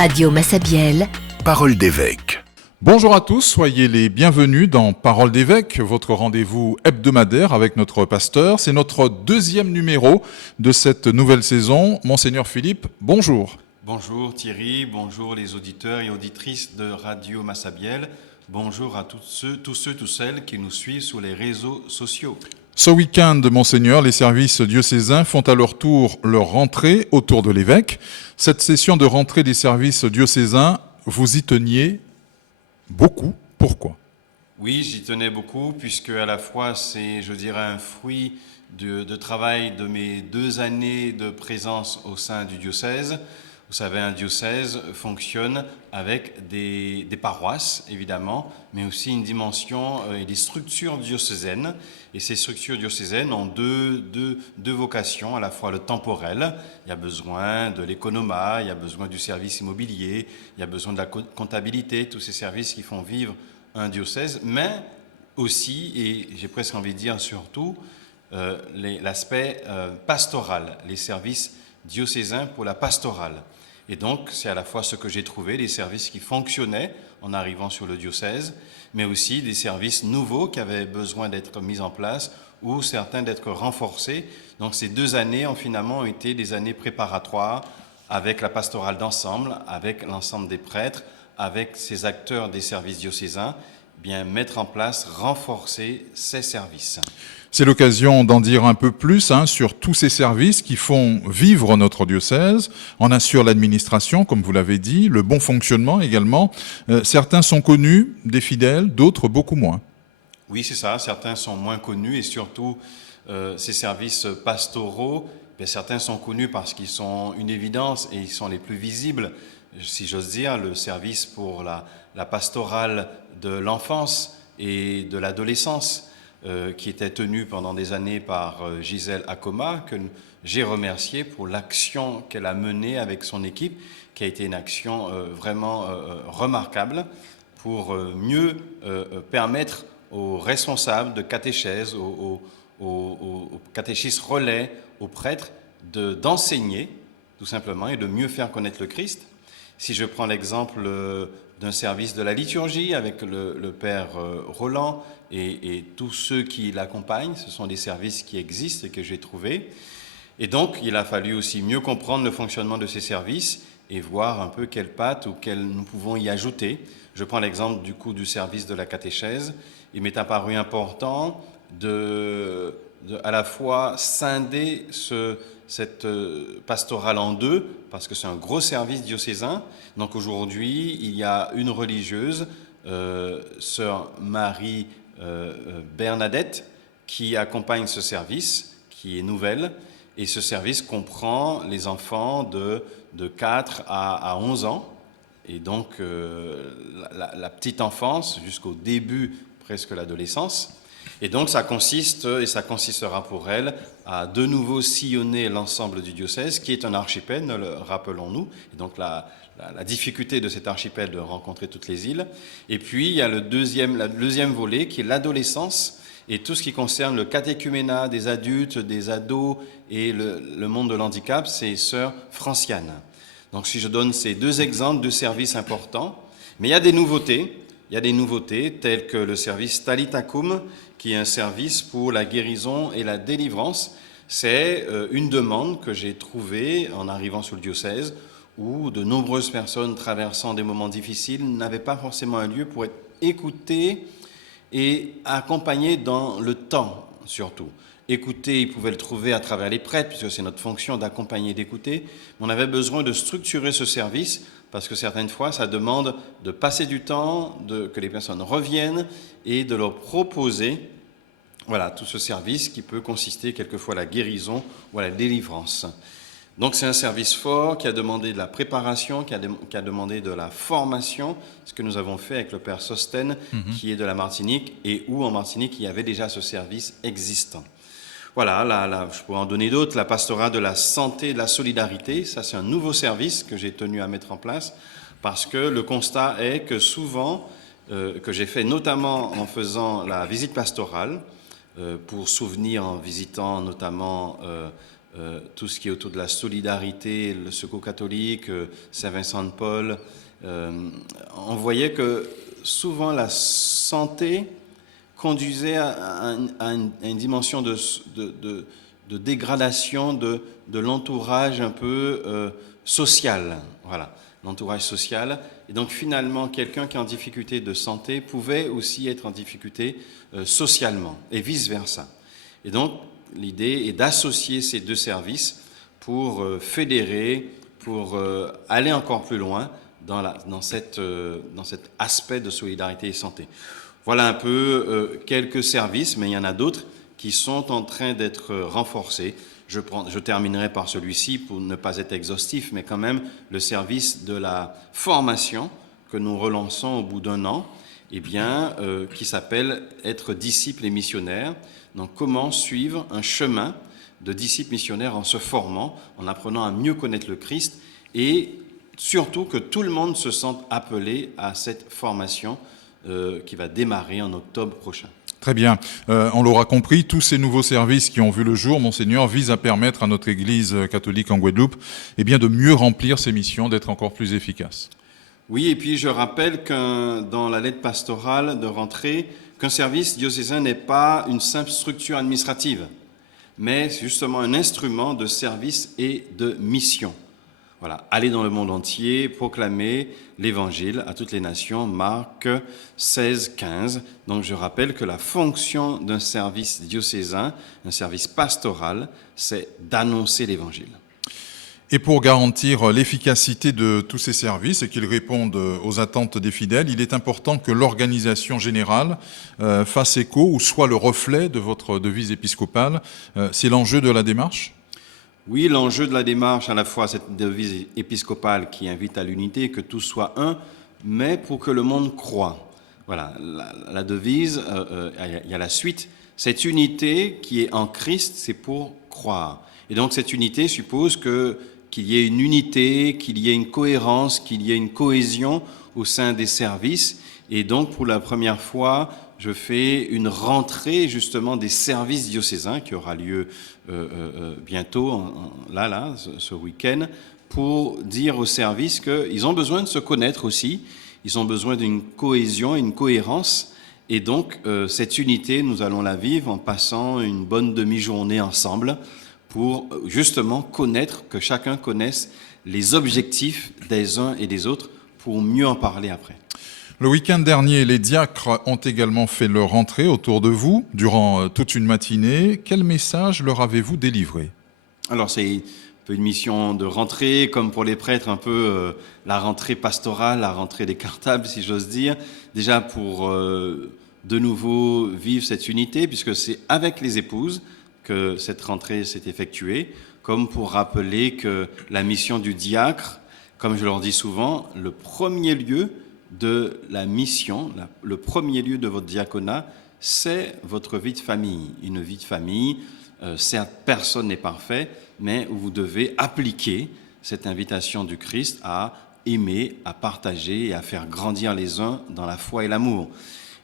Radio Massabielle, Parole d'évêque. Bonjour à tous, soyez les bienvenus dans Parole d'évêque, votre rendez-vous hebdomadaire avec notre pasteur. C'est notre deuxième numéro de cette nouvelle saison. Monseigneur Philippe, bonjour. Bonjour Thierry, bonjour les auditeurs et auditrices de Radio Massabielle. Bonjour à tous celles qui nous suivent sur les réseaux sociaux. Ce week-end, Monseigneur, les services diocésains font à leur tour leur rentrée autour de l'évêque. Cette session de rentrée des services diocésains, vous y teniez beaucoup. Pourquoi ? Oui, j'y tenais beaucoup puisque à la fois c'est, je dirais, un fruit de travail de mes 2 années de présence au sein du diocèse. Vous savez, un diocèse fonctionne avec des paroisses, évidemment, mais aussi une dimension et des structures diocésaines. Et ces structures diocésaines ont deux vocations, à la fois le temporel, il y a besoin de l'économat, il y a besoin du service immobilier, il y a besoin de la comptabilité, tous ces services qui font vivre un diocèse, mais aussi, et j'ai presque envie de dire surtout, l'aspect pastoral, les services diocésains pour la pastorale. Et donc, c'est à la fois ce que j'ai trouvé, des services qui fonctionnaient en arrivant sur le diocèse, mais aussi des services nouveaux qui avaient besoin d'être mis en place ou certains d'être renforcés. Donc, ces 2 années ont finalement été des années préparatoires avec la pastorale d'ensemble, avec l'ensemble des prêtres, avec ces acteurs des services diocésains, bien mettre en place, renforcer ces services. C'est l'occasion d'en dire un peu plus sur tous ces services qui font vivre notre diocèse, en assurent l'administration, comme vous l'avez dit, le bon fonctionnement également. Certains sont connus des fidèles, d'autres beaucoup moins. Oui, c'est ça. Certains sont moins connus et surtout ces services pastoraux, certains sont connus parce qu'ils sont une évidence et ils sont les plus visibles. Si j'ose dire, le service pour la pastorale de l'enfance et de l'adolescence, qui était tenu pendant des années par Gisèle Acoma, que j'ai remercié pour l'action qu'elle a menée avec son équipe, qui a été une action vraiment remarquable pour mieux permettre aux responsables de catéchèse, aux catéchistes relais, aux prêtres, d'enseigner tout simplement et de mieux faire connaître le Christ. Si je prends l'exemple d'un service de la liturgie avec le Père Roland et tous ceux qui l'accompagnent, ce sont des services qui existent et que j'ai trouvés. Et donc, il a fallu aussi mieux comprendre le fonctionnement de ces services et voir un peu quelles pattes ou quelles nous pouvons y ajouter. Je prends l'exemple du service de la catéchèse. Il m'est apparu important à la fois scinder cette pastorale en 2, parce que c'est un gros service diocésain. Donc aujourd'hui, il y a une religieuse, sœur Marie Bernadette, qui accompagne ce service, qui est nouvelle, et ce service comprend les enfants de 4 à 11 ans, et donc la petite enfance jusqu'au début, presque l'adolescence. Et donc ça consiste, et ça consistera pour elle, à de nouveau sillonner l'ensemble du diocèse, qui est un archipel, rappelons-nous. Et donc la difficulté de cet archipel de rencontrer toutes les îles. Et puis il y a le deuxième volet, qui est l'adolescence, et tout ce qui concerne le catéchuménat des adultes, des ados et le monde de l'handicap, c'est sœur Franciane. Donc si je donne ces 2 exemples de services importants, mais il y a des nouveautés. Il y a des nouveautés telles que le service Talitha Cum, qui est un service pour la guérison et la délivrance. C'est une demande que j'ai trouvée en arrivant sur le diocèse, où de nombreuses personnes traversant des moments difficiles n'avaient pas forcément un lieu pour être écoutées et accompagnées dans le temps surtout. Écouter, ils pouvaient le trouver à travers les prêtres, puisque c'est notre fonction d'accompagner et d'écouter. On avait besoin de structurer ce service, parce que certaines fois, ça demande de passer du temps, que les personnes reviennent et de leur proposer tout ce service qui peut consister quelquefois à la guérison ou à la délivrance. Donc c'est un service fort qui a demandé de la préparation, qui a demandé de la formation, ce que nous avons fait avec le Père Sostène, qui est de la Martinique, et où en Martinique, il y avait déjà ce service existant. Voilà, je pourrais en donner d'autres. La pastorale de la santé et de la solidarité, ça c'est un nouveau service que j'ai tenu à mettre en place parce que le constat est que souvent, que j'ai fait notamment en faisant la visite pastorale, pour souvenir en visitant notamment tout ce qui est autour de la solidarité, le Secours catholique, Saint-Vincent de Paul, on voyait que souvent la santé conduisait à une dimension de dégradation de l'entourage un peu social. Voilà, l'entourage social. Et donc finalement, quelqu'un qui est en difficulté de santé pouvait aussi être en difficulté socialement, et vice-versa. Et donc, l'idée est d'associer ces deux services pour fédérer, pour aller encore plus loin dans cet aspect de solidarité et santé. Voilà un peu quelques services, mais il y en a d'autres qui sont en train d'être renforcés. Je terminerai par celui-ci pour ne pas être exhaustif, mais quand même le service de la formation que nous relançons au bout d'un an, eh bien, qui s'appelle « Être disciple et missionnaire ». Donc, comment suivre un chemin de disciple missionnaire en se formant, en apprenant à mieux connaître le Christ et surtout que tout le monde se sente appelé à cette formation qui va démarrer en octobre prochain. Très bien. On l'aura compris, tous ces nouveaux services qui ont vu le jour, Monseigneur, visent à permettre à notre Église catholique en Guadeloupe de mieux remplir ses missions, d'être encore plus efficace. Oui, et puis je rappelle que dans la lettre pastorale de rentrée, qu'un service diocésain n'est pas une simple structure administrative, mais justement un instrument de service et de mission. Voilà, aller dans le monde entier, proclamer l'Évangile à toutes les nations, Marc 16, 15. Donc je rappelle que la fonction d'un service diocésain, un service pastoral, c'est d'annoncer l'Évangile. Et pour garantir l'efficacité de tous ces services et qu'ils répondent aux attentes des fidèles, il est important que l'organisation générale fasse écho ou soit le reflet de votre devise épiscopale. C'est l'enjeu de la démarche ? Oui, l'enjeu de la démarche, à la fois cette devise épiscopale qui invite à l'unité, que tous soient un, mais pour que le monde croie. Voilà, la devise, il y a la suite. Cette unité qui est en Christ, c'est pour croire. Et donc cette unité suppose qu'il y ait une unité, qu'il y ait une cohérence, qu'il y ait une cohésion au sein des services. Et donc pour la première fois, je fais une rentrée justement des services diocésains qui aura lieu bientôt, ce week-end, pour dire aux services qu'ils ont besoin de se connaître aussi, ils ont besoin d'une cohésion, une cohérence, et donc cette unité, nous allons la vivre en passant une bonne demi-journée ensemble pour justement que chacun connaisse les objectifs des uns et des autres pour mieux en parler après. Le week-end dernier, les diacres ont également fait leur rentrée autour de vous durant toute une matinée. Quel message leur avez-vous délivré ? Alors, c'est un peu une mission de rentrée, comme pour les prêtres, un peu la rentrée pastorale, la rentrée des cartables, si j'ose dire. Déjà pour de nouveau vivre cette unité, puisque c'est avec les épouses que cette rentrée s'est effectuée, comme pour rappeler que la mission du diacre, comme je leur dis souvent, le premier lieu de la mission, le premier lieu de votre diaconat, c'est votre vie de famille. Une vie de famille, certes, personne n'est parfait, mais où vous devez appliquer cette invitation du Christ à aimer, à partager et à faire grandir les uns dans la foi et l'amour.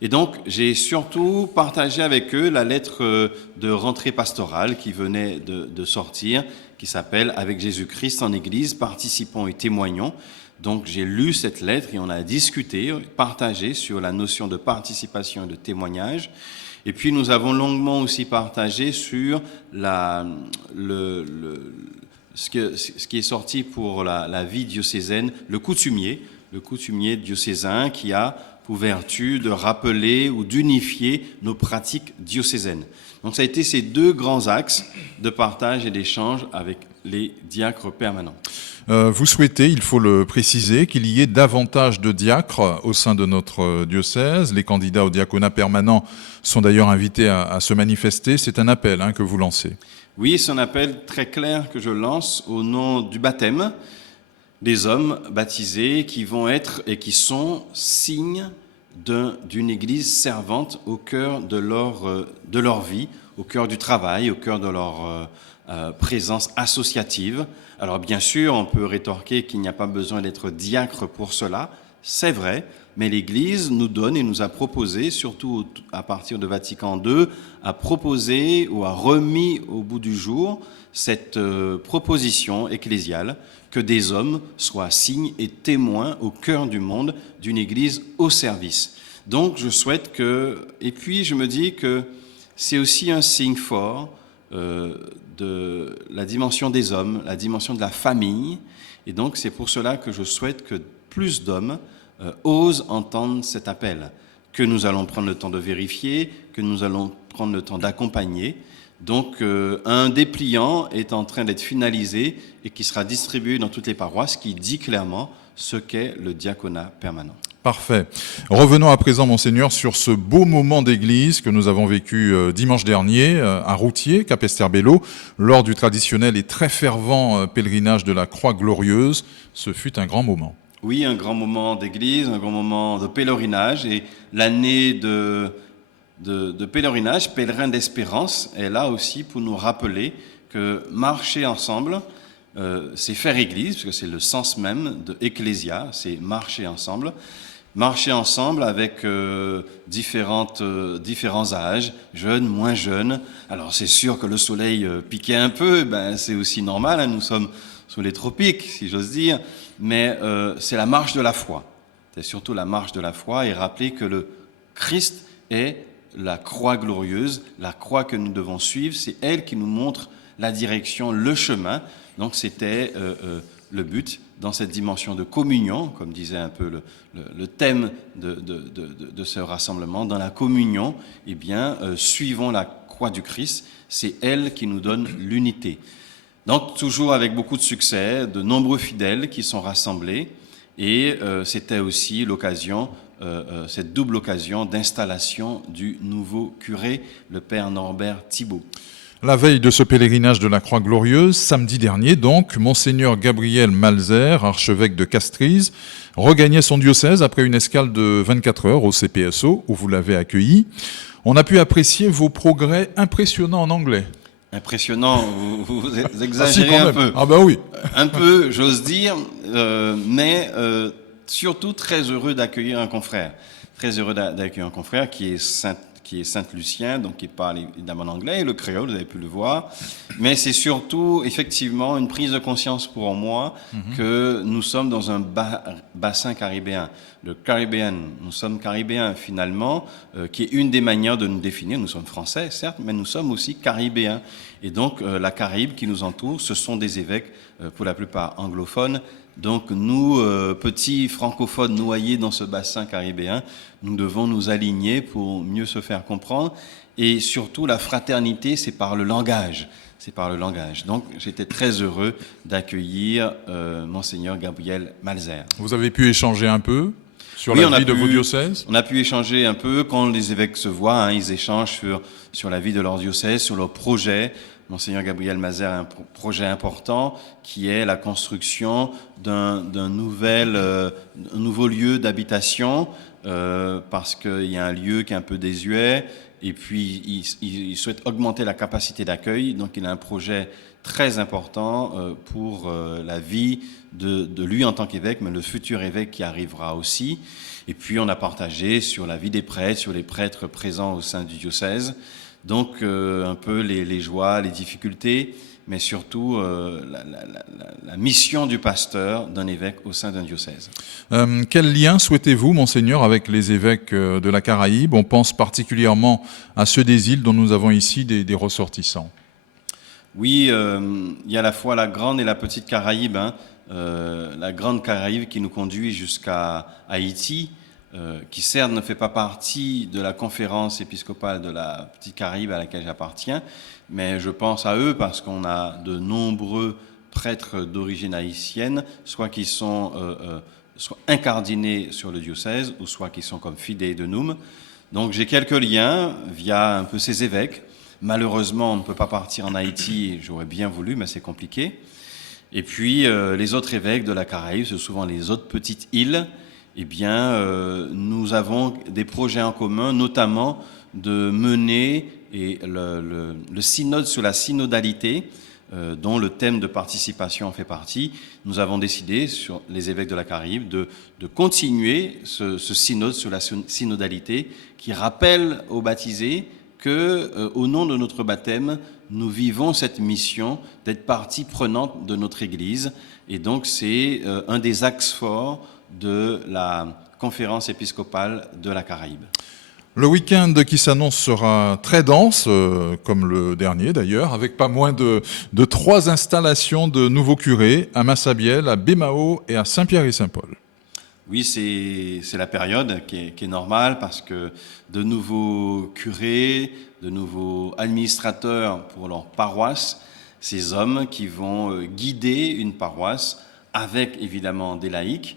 Et donc, j'ai surtout partagé avec eux la lettre de rentrée pastorale qui venait de sortir, qui s'appelle « Avec Jésus-Christ en Église, participons et témoignons ». Donc j'ai lu cette lettre et on a discuté, partagé sur la notion de participation et de témoignage. Et puis nous avons longuement aussi partagé sur ce qui est sorti pour la vie diocésaine, le coutumier diocésain qui a pour vertu de rappeler ou d'unifier nos pratiques diocésaines. Donc ça a été ces deux grands axes de partage et d'échange avec les diacres permanents. Vous souhaitez, il faut le préciser, qu'il y ait davantage de diacres au sein de notre diocèse. Les candidats au diaconat permanent sont d'ailleurs invités à se manifester. C'est un appel que vous lancez. Oui, c'est un appel très clair que je lance au nom du baptême des hommes baptisés qui vont être et qui sont signes d'une église servante au cœur de leur vie, au cœur du travail, au cœur de leur présence associative. Alors bien sûr, on peut rétorquer qu'il n'y a pas besoin d'être diacre pour cela, c'est vrai, mais l'Église nous donne et nous a proposé, surtout à partir de Vatican II, a proposé ou a remis au bout du jour cette proposition ecclésiale que des hommes soient signes et témoins au cœur du monde d'une Église au service. Donc je souhaite que... Et puis je me dis que c'est aussi un signe fort de la dimension des hommes, la dimension de la famille. Et donc c'est pour cela que je souhaite que plus d'hommes osent entendre cet appel, que nous allons prendre le temps de vérifier, que nous allons prendre le temps d'accompagner. Donc un dépliant est en train d'être finalisé et qui sera distribué dans toutes les paroisses, qui dit clairement ce qu'est le diaconat permanent. Parfait. Revenons à présent, Monseigneur, sur ce beau moment d'église que nous avons vécu dimanche dernier à Routier, Capesterre-Belle-Eau, lors du traditionnel et très fervent pèlerinage de la Croix Glorieuse. Ce fut un grand moment. Oui, un grand moment d'église, un grand moment de pèlerinage, et l'année de pèlerinage, pèlerin d'espérance, est là aussi pour nous rappeler que marcher ensemble, c'est faire église, parce que c'est le sens même de ecclésia, c'est marcher ensemble. Marcher ensemble avec différents âges, jeunes, moins jeunes. Alors c'est sûr que le soleil piquait un peu, c'est aussi normal, hein, nous sommes sous les tropiques, si j'ose dire, mais c'est la marche de la foi. C'est surtout la marche de la foi et rappeler que le Christ est la croix glorieuse, la croix que nous devons suivre, c'est elle qui nous montre la direction, le chemin. Donc c'était le but dans cette dimension de communion, comme disait un peu le thème de ce rassemblement. Dans la communion, eh bien, suivons la croix du Christ, c'est elle qui nous donne l'unité. Donc toujours avec beaucoup de succès, de nombreux fidèles qui sont rassemblés, et c'était aussi l'occasion, cette double occasion d'installation du nouveau curé, le père Norbert Thibault. La veille de ce pèlerinage de la Croix Glorieuse, samedi dernier donc, Monseigneur Gabriel Malzer, archevêque de Castries, regagnait son diocèse après une escale de 24 heures au CPSO, où vous l'avez accueilli. On a pu apprécier vos progrès impressionnants en anglais. Impressionnant, vous exagérez un peu. Ah ben oui. Un peu, j'ose dire, mais surtout très heureux d'accueillir un confrère. Très heureux d'accueillir un confrère qui est Saint-Lucien, donc qui parle évidemment anglais, et le créole, vous avez pu le voir. Mais c'est surtout, effectivement, une prise de conscience pour moi que nous sommes dans un bassin caribéen. Le Caribbean, nous sommes caribéens finalement, qui est une des manières de nous définir. Nous sommes français, certes, mais nous sommes aussi caribéens. Et donc, la Caraïbe qui nous entoure, ce sont des évêques, pour la plupart anglophones. Donc nous, petits francophones noyés dans ce bassin caribéen, nous devons nous aligner pour mieux se faire comprendre. Et surtout, la fraternité, c'est par le langage. C'est par le langage. Donc j'étais très heureux d'accueillir Monseigneur Gabriel Malzer. Vous avez pu échanger un peu sur la vie de vos diocèses ? On a pu échanger un peu quand les évêques se voient, hein, ils échangent sur la vie de leur diocèse, sur leurs projets. Monseigneur Gabriel Malzer a un projet important qui est la construction d'un nouveau lieu d'habitation parce qu'il y a un lieu qui est un peu désuet et puis il souhaite augmenter la capacité d'accueil. Donc il a un projet très important pour la vie de lui en tant qu'évêque, mais le futur évêque qui arrivera aussi. Et puis on a partagé sur la vie des prêtres, sur les prêtres présents au sein du diocèse. Donc un peu les joies, les difficultés, mais surtout la mission du pasteur, d'un évêque au sein d'un diocèse. Quel lien souhaitez-vous, Monseigneur, avec les évêques de la Caraïbe ? On pense particulièrement à ceux des îles dont nous avons ici des ressortissants. Oui, il y a à la fois la grande et la petite Caraïbe. Hein. La grande Caraïbe qui nous conduit jusqu'à Haïti, qui certes ne fait pas partie de la conférence épiscopale de la Petite Caraïbe à laquelle j'appartiens, mais je pense à eux parce qu'on a de nombreux prêtres d'origine haïtienne, soit qui sont soit incardinés sur le diocèse, ou soit qui sont comme fidei de num. Donc j'ai quelques liens via un peu ces évêques. Malheureusement, on ne peut pas partir en Haïti, j'aurais bien voulu, mais c'est compliqué. Et puis les autres évêques de la Caraïbe, c'est souvent les autres petites îles. Eh bien, nous avons des projets en commun, notamment de mener le synode sur la synodalité, dont le thème de participation en fait partie, nous avons décidé, sur les évêques de la Caraïbe, de continuer ce synode sur la synodalité qui rappelle aux baptisés que, au nom de notre baptême, nous vivons cette mission d'être partie prenante de notre Église. Et donc, c'est un des axes forts de la conférence épiscopale de la Caraïbe. Le week-end qui s'annonce sera très dense, comme le dernier d'ailleurs, avec pas moins de 3 installations de nouveaux curés à Massabielle, à Bémao et à Saint-Pierre-et-Saint-Paul. Oui, c'est la période qui est normale parce que de nouveaux curés, de nouveaux administrateurs pour leur paroisse, ces hommes qui vont guider une paroisse avec évidemment des laïcs.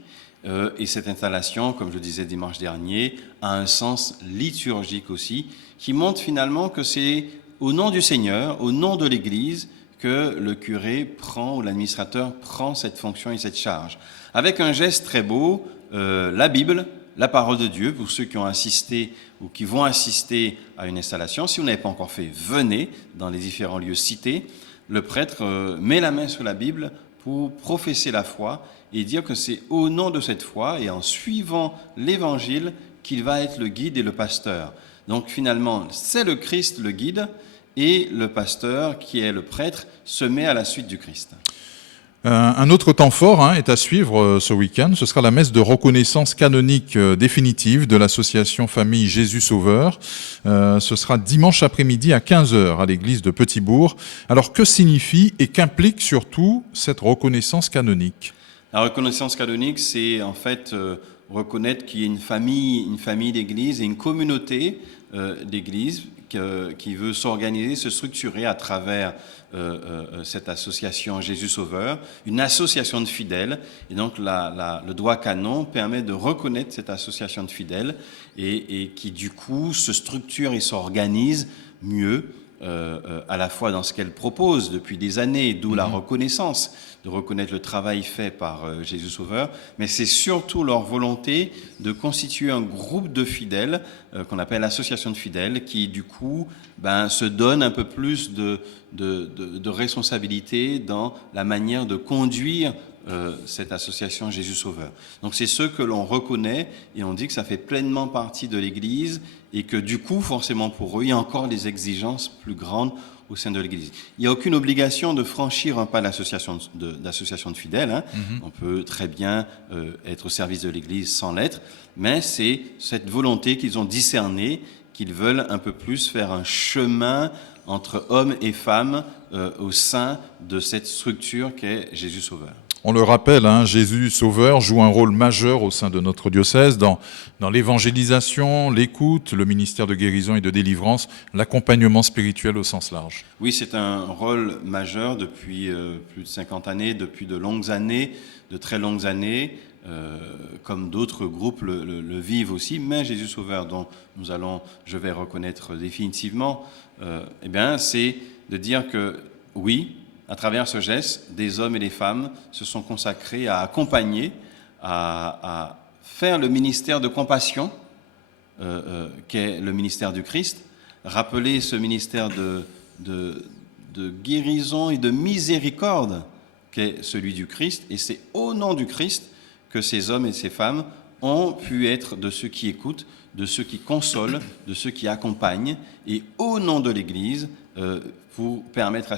Et cette installation, comme je disais dimanche dernier, a un sens liturgique aussi, qui montre finalement que c'est au nom du Seigneur, au nom de l'Église, que le curé prend, ou l'administrateur prend cette fonction et cette charge. Avec un geste très beau, la Bible, la parole de Dieu, pour ceux qui ont assisté ou qui vont assister à une installation. Si vous n'avez pas encore fait, venez dans les différents lieux cités. Le prêtre met la main sur la Bible pour professer la foi et dire que c'est au nom de cette foi et en suivant l'Évangile qu'il va être le guide et le pasteur. Donc finalement, c'est le Christ le guide et le pasteur, qui est le prêtre, se met à la suite du Christ. Un autre temps fort est à suivre ce week-end. Ce sera la messe de reconnaissance canonique définitive de l'association Famille Jésus Sauveur. Ce sera dimanche après-midi à 15h à l'église de Petit-Bourg. Alors que signifie et qu'implique surtout cette reconnaissance canonique ? La reconnaissance canonique, c'est en fait reconnaître qu'il y a une famille d'église et une communauté d'église qui veut s'organiser, se structurer à travers cette association Jésus Sauveur, une association de fidèles. Et donc le droit canon permet de reconnaître cette association de fidèles et qui du coup se structure et s'organise mieux à la fois dans ce qu'elle propose depuis des années, d'où la reconnaissance, de reconnaître le travail fait par Jésus Sauveur, mais c'est surtout leur volonté de constituer un groupe de fidèles qu'on appelle l'association de fidèles, qui du coup se donne un peu plus de responsabilité dans la manière de conduire cette association Jésus Sauveur. Donc c'est ceux que l'on reconnaît et on dit que ça fait pleinement partie de l'Église et que du coup, forcément pour eux, il y a encore des exigences plus grandes au sein de l'Église. Il n'y a aucune obligation de franchir un pas d'association de fidèles. On peut très bien être au service de l'Église sans l'être, mais c'est cette volonté qu'ils ont discernée, qu'ils veulent un peu plus faire un chemin entre hommes et femmes au sein de cette structure qu'est Jésus Sauveur. On le rappelle, Jésus Sauveur joue un rôle majeur au sein de notre diocèse dans l'évangélisation, l'écoute, le ministère de guérison et de délivrance, l'accompagnement spirituel au sens large. Oui, c'est un rôle majeur depuis plus de 50 années, depuis de longues années, de très longues années, comme d'autres groupes le vivent aussi, mais Jésus Sauveur, dont je vais reconnaître définitivement, c'est de dire que oui, à travers ce geste, des hommes et des femmes se sont consacrés à accompagner, à faire le ministère de compassion, qu'est le ministère du Christ, rappeler ce ministère de guérison et de miséricorde qu'est celui du Christ. Et c'est au nom du Christ que ces hommes et ces femmes ont pu être de ceux qui écoutent, de ceux qui consolent, de ceux qui accompagnent, et au nom de l'Église, pour permettre à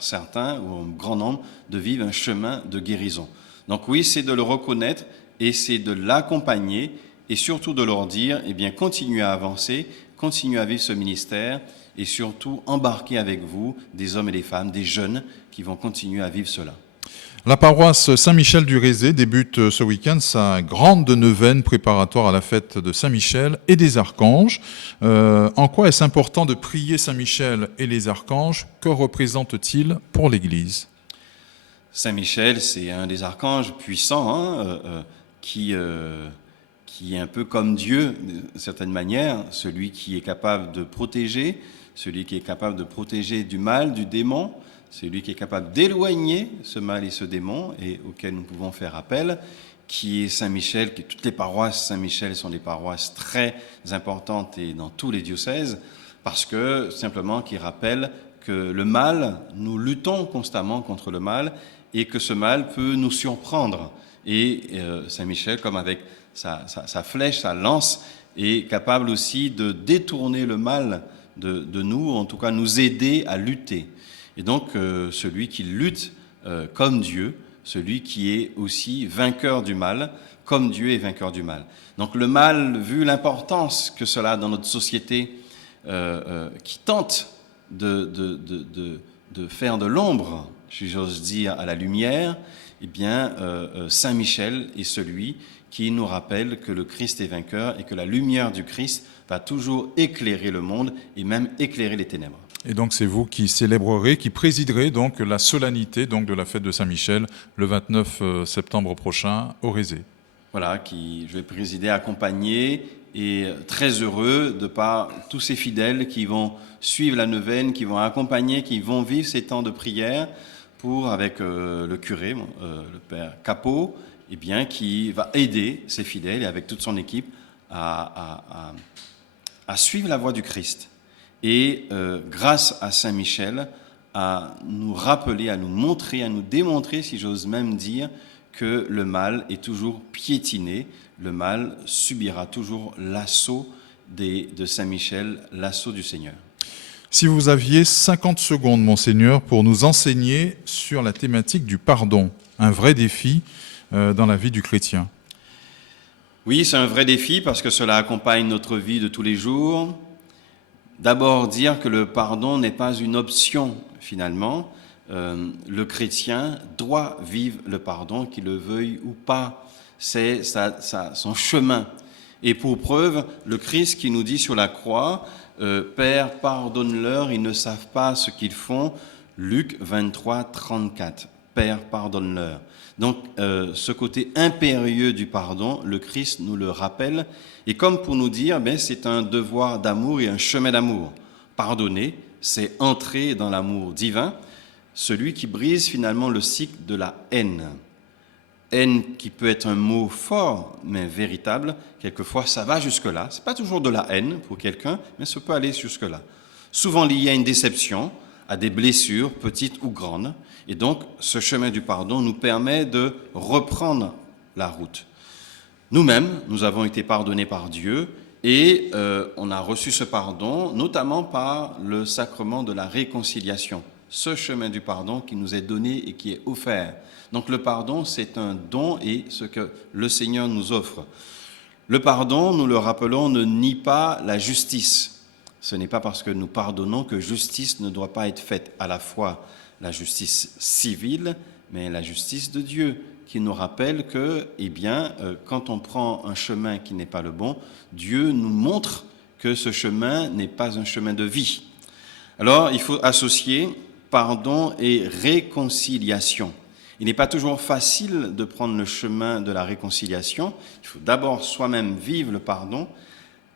certains, ou un grand nombre, de vivre un chemin de guérison. Donc oui, c'est de le reconnaître, et c'est de l'accompagner, et surtout de leur dire, continuez à avancer, continuez à vivre ce ministère, et surtout embarquez avec vous des hommes et des femmes, des jeunes, qui vont continuer à vivre cela. La paroisse Saint-Michel du Rézé débute ce week-end sa grande neuvaine préparatoire à la fête de Saint-Michel et des archanges. En quoi est-ce important de prier Saint-Michel et les archanges ? Que représente-t-il pour l'Église ? Saint-Michel, c'est un des archanges puissants qui est un peu comme Dieu, d'une certaine manière, celui qui est capable de protéger, celui qui est capable de protéger du mal, du démon, c'est lui qui est capable d'éloigner ce mal et ce démon et auquel nous pouvons faire appel, qui est Saint-Michel, que toutes les paroisses Saint-Michel sont des paroisses très importantes et dans tous les diocèses, parce que simplement qui rappelle que le mal, nous luttons constamment contre le mal et que ce mal peut nous surprendre. Et Saint Michel, comme avec sa flèche, sa lance, est capable aussi de détourner le mal de nous, en tout cas nous aider à lutter. Et donc celui qui lutte comme Dieu, celui qui est aussi vainqueur du mal, comme Dieu est vainqueur du mal. Donc le mal, vu l'importance que cela a dans notre société, qui tente de faire de l'ombre, si j'ose dire, à la lumière, eh bien, Saint Michel est celui qui nous rappelle que le Christ est vainqueur et que la lumière du Christ va toujours éclairer le monde et même éclairer les ténèbres. Et donc c'est vous qui célébrerez, qui présiderez donc la solennité donc de la fête de Saint-Michel le 29 septembre prochain au Rézé. Voilà, je vais présider, accompagner, et très heureux de par tous ces fidèles qui vont suivre la neuvaine, qui vont accompagner, qui vont vivre ces temps de prière avec le curé, le père Capot, eh bien, qui va aider ces fidèles et avec toute son équipe à suivre la voie du Christ. Et grâce à Saint Michel, à nous rappeler, à nous montrer, à nous démontrer, si j'ose même dire, que le mal est toujours piétiné, le mal subira toujours l'assaut de Saint Michel, l'assaut du Seigneur. Si vous aviez 50 secondes, Monseigneur, pour nous enseigner sur la thématique du pardon, un vrai défi dans la vie du chrétien. Oui, c'est un vrai défi parce que cela accompagne notre vie de tous les jours. D'abord, dire que le pardon n'est pas une option, finalement. Le chrétien doit vivre le pardon, qu'il le veuille ou pas. C'est son chemin. Et pour preuve, le Christ qui nous dit sur la croix, Père, pardonne-leur, ils ne savent pas ce qu'ils font. Luc 23, 34. Père, pardonne-leur. Donc, ce côté impérieux du pardon, le Christ nous le rappelle. Et comme pour nous dire, c'est un devoir d'amour et un chemin d'amour. Pardonner, c'est entrer dans l'amour divin, celui qui brise finalement le cycle de la haine. Haine qui peut être un mot fort, mais véritable. Quelquefois, ça va jusque-là. Ce n'est pas toujours de la haine pour quelqu'un, mais ça peut aller jusque-là. Souvent lié à une déception, à des blessures, petites ou grandes. Et donc, ce chemin du pardon nous permet de reprendre la route. Nous-mêmes, nous avons été pardonnés par Dieu et on a reçu ce pardon, notamment par le sacrement de la réconciliation. Ce chemin du pardon qui nous est donné et qui est offert. Donc le pardon, c'est un don et ce que le Seigneur nous offre. Le pardon, nous le rappelons, ne nie pas la justice. Ce n'est pas parce que nous pardonnons que justice ne doit pas être faite, à la fois la justice civile, mais la justice de Dieu, qui nous rappelle que, quand on prend un chemin qui n'est pas le bon, Dieu nous montre que ce chemin n'est pas un chemin de vie. Alors, il faut associer pardon et réconciliation. Il n'est pas toujours facile de prendre le chemin de la réconciliation. Il faut d'abord soi-même vivre le pardon,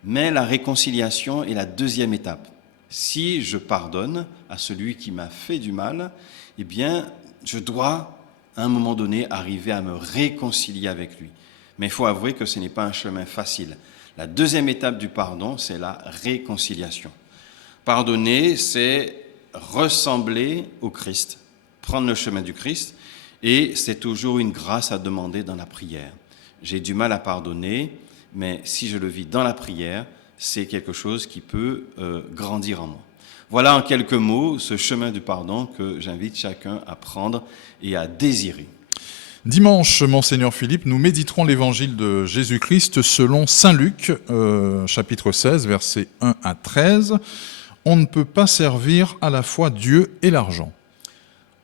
mais la réconciliation est la deuxième étape. Si je pardonne à celui qui m'a fait du mal, je dois, à un moment donné, arriver à me réconcilier avec lui. Mais il faut avouer que ce n'est pas un chemin facile. La deuxième étape du pardon, c'est la réconciliation. Pardonner, c'est ressembler au Christ, prendre le chemin du Christ, et c'est toujours une grâce à demander dans la prière. J'ai du mal à pardonner, mais si je le vis dans la prière, c'est quelque chose qui peut grandir en moi. Voilà en quelques mots ce chemin du pardon que j'invite chacun à prendre et à désirer. Dimanche, Monseigneur Philippe, nous méditerons l'évangile de Jésus-Christ selon saint Luc, chapitre 16, versets 1 à 13. On ne peut pas servir à la fois Dieu et l'argent.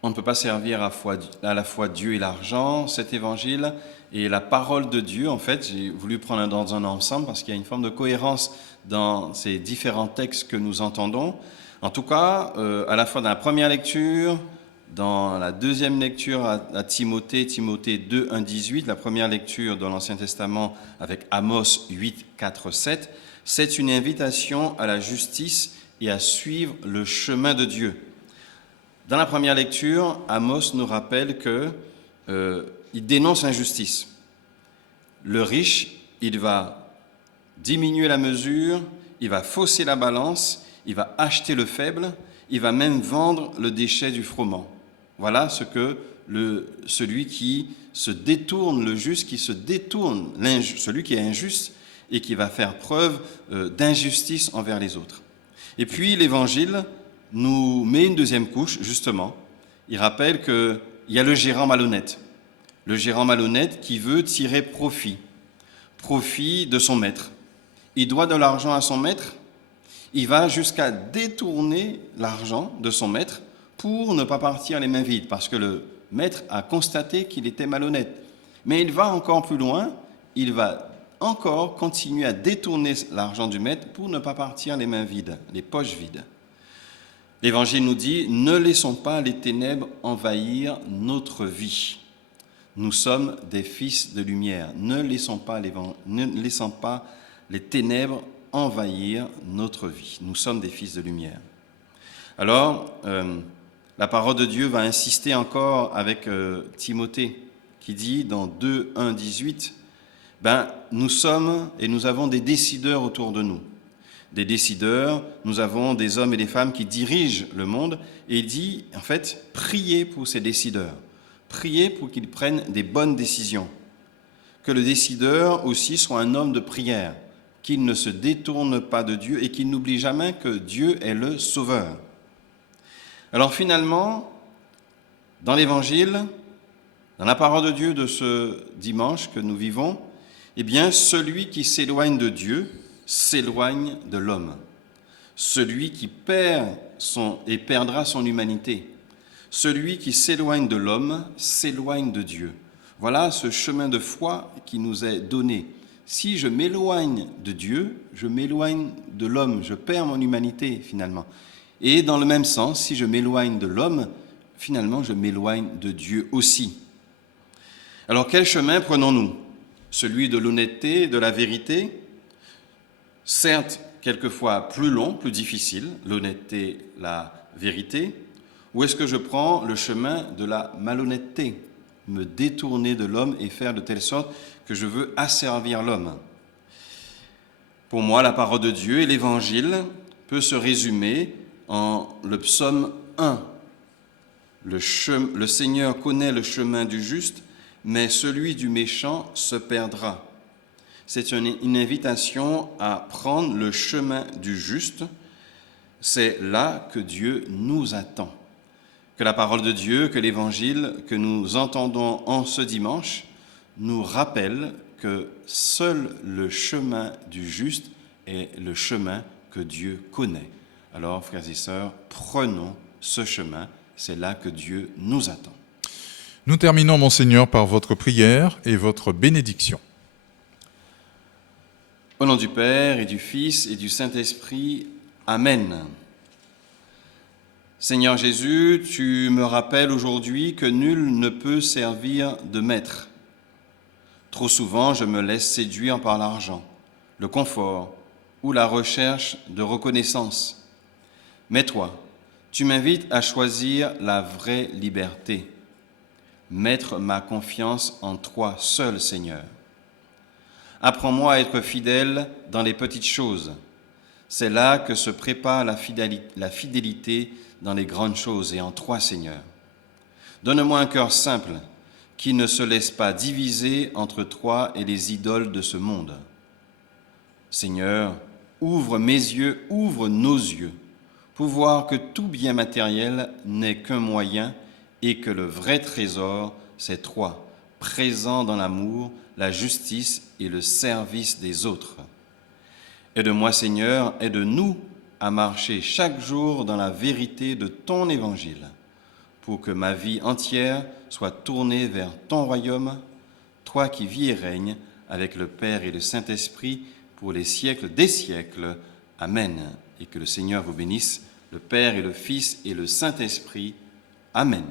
On ne peut pas servir à la fois Dieu et l'argent. Cet évangile est la parole de Dieu. En fait, j'ai voulu prendre dans un ensemble parce qu'il y a une forme de cohérence dans ces différents textes que nous entendons. En tout cas, à la fois dans la première lecture, dans la deuxième lecture à Timothée 2, 1, 18, la première lecture dans l'Ancien Testament avec Amos 8, 4, 7, c'est une invitation à la justice et à suivre le chemin de Dieu. Dans la première lecture, Amos nous rappelle qu'il dénonce l'injustice. Le riche, il va diminuer la mesure, il va fausser la balance, il va acheter le faible, Il va même vendre le déchet du froment. Voilà ce que celui qui se détourne, le juste qui se détourne, celui qui est injuste et qui va faire preuve d'injustice envers les autres. Et puis l'Évangile nous met une deuxième couche, justement. Il rappelle qu'il y a le gérant malhonnête. Le gérant malhonnête qui veut tirer profit de son maître. Il doit de l'argent à son maître, il va jusqu'à détourner l'argent de son maître pour ne pas partir les mains vides, parce que le maître a constaté qu'il était malhonnête. Mais il va encore plus loin, il va encore continuer à détourner l'argent du maître pour ne pas partir les mains vides, les poches vides. L'Évangile nous dit « Ne laissons pas les ténèbres envahir notre vie. Nous sommes des fils de lumière. Ne laissons pas les ténèbres envahir notre vie. Nous sommes des fils de lumière. » Alors, la parole de Dieu va insister encore avec Timothée, qui dit dans 2, 1, 18, nous sommes et nous avons des décideurs autour de nous. Des décideurs, nous avons des hommes et des femmes qui dirigent le monde, et il dit, en fait, priez pour ces décideurs. Priez pour qu'ils prennent des bonnes décisions. Que le décideur aussi soit un homme de prière, qu'il ne se détourne pas de Dieu et qu'il n'oublie jamais que Dieu est le Sauveur. Alors finalement, dans l'Évangile, dans la parole de Dieu de ce dimanche que nous vivons, eh bien, celui qui s'éloigne de Dieu s'éloigne de l'homme. Celui qui perd et perdra son humanité. Celui qui s'éloigne de l'homme s'éloigne de Dieu. Voilà ce chemin de foi qui nous est donné. Si je m'éloigne de Dieu, je m'éloigne de l'homme, je perds mon humanité finalement. Et dans le même sens, si je m'éloigne de l'homme, finalement je m'éloigne de Dieu aussi. Alors quel chemin prenons-nous? Celui de l'honnêteté, de la vérité? Certes, quelquefois plus long, plus difficile, l'honnêteté, la vérité. Ou est-ce que je prends le chemin de la malhonnêteté, me détourner de l'homme et faire de telle sorte que je veux asservir l'homme? Pour moi, la parole de Dieu et l'Évangile peut se résumer en le psaume 1. Le Seigneur connaît le chemin du juste, mais celui du méchant se perdra. C'est une invitation à prendre le chemin du juste. C'est là que Dieu nous attend. Que la parole de Dieu, que l'Évangile que nous entendons en ce dimanche nous rappelle que seul le chemin du juste est le chemin que Dieu connaît. Alors, frères et sœurs, prenons ce chemin, c'est là que Dieu nous attend. Nous terminons, Monseigneur, par votre prière et votre bénédiction. Au nom du Père et du Fils et du Saint-Esprit, Amen. Seigneur Jésus, tu me rappelles aujourd'hui que nul ne peut servir de maître. Trop souvent, je me laisse séduire par l'argent, le confort ou la recherche de reconnaissance. Mais toi, tu m'invites à choisir la vraie liberté. Mettre ma confiance en toi seul, Seigneur. Apprends-moi à être fidèle dans les petites choses. C'est là que se prépare la fidélité dans les grandes choses et en toi, Seigneur. Donne-moi un cœur simple qui ne se laisse pas diviser entre toi et les idoles de ce monde. Seigneur, ouvre mes yeux, ouvre nos yeux, pour voir que tout bien matériel n'est qu'un moyen et que le vrai trésor, c'est toi, présent dans l'amour, la justice et le service des autres. Aide-moi, Seigneur, aide-nous à marcher chaque jour dans la vérité de ton évangile, pour que ma vie entière soit tournée vers ton royaume, toi qui vis et règnes avec le Père et le Saint-Esprit pour les siècles des siècles. Amen. Et que le Seigneur vous bénisse, le Père et le Fils et le Saint-Esprit. Amen.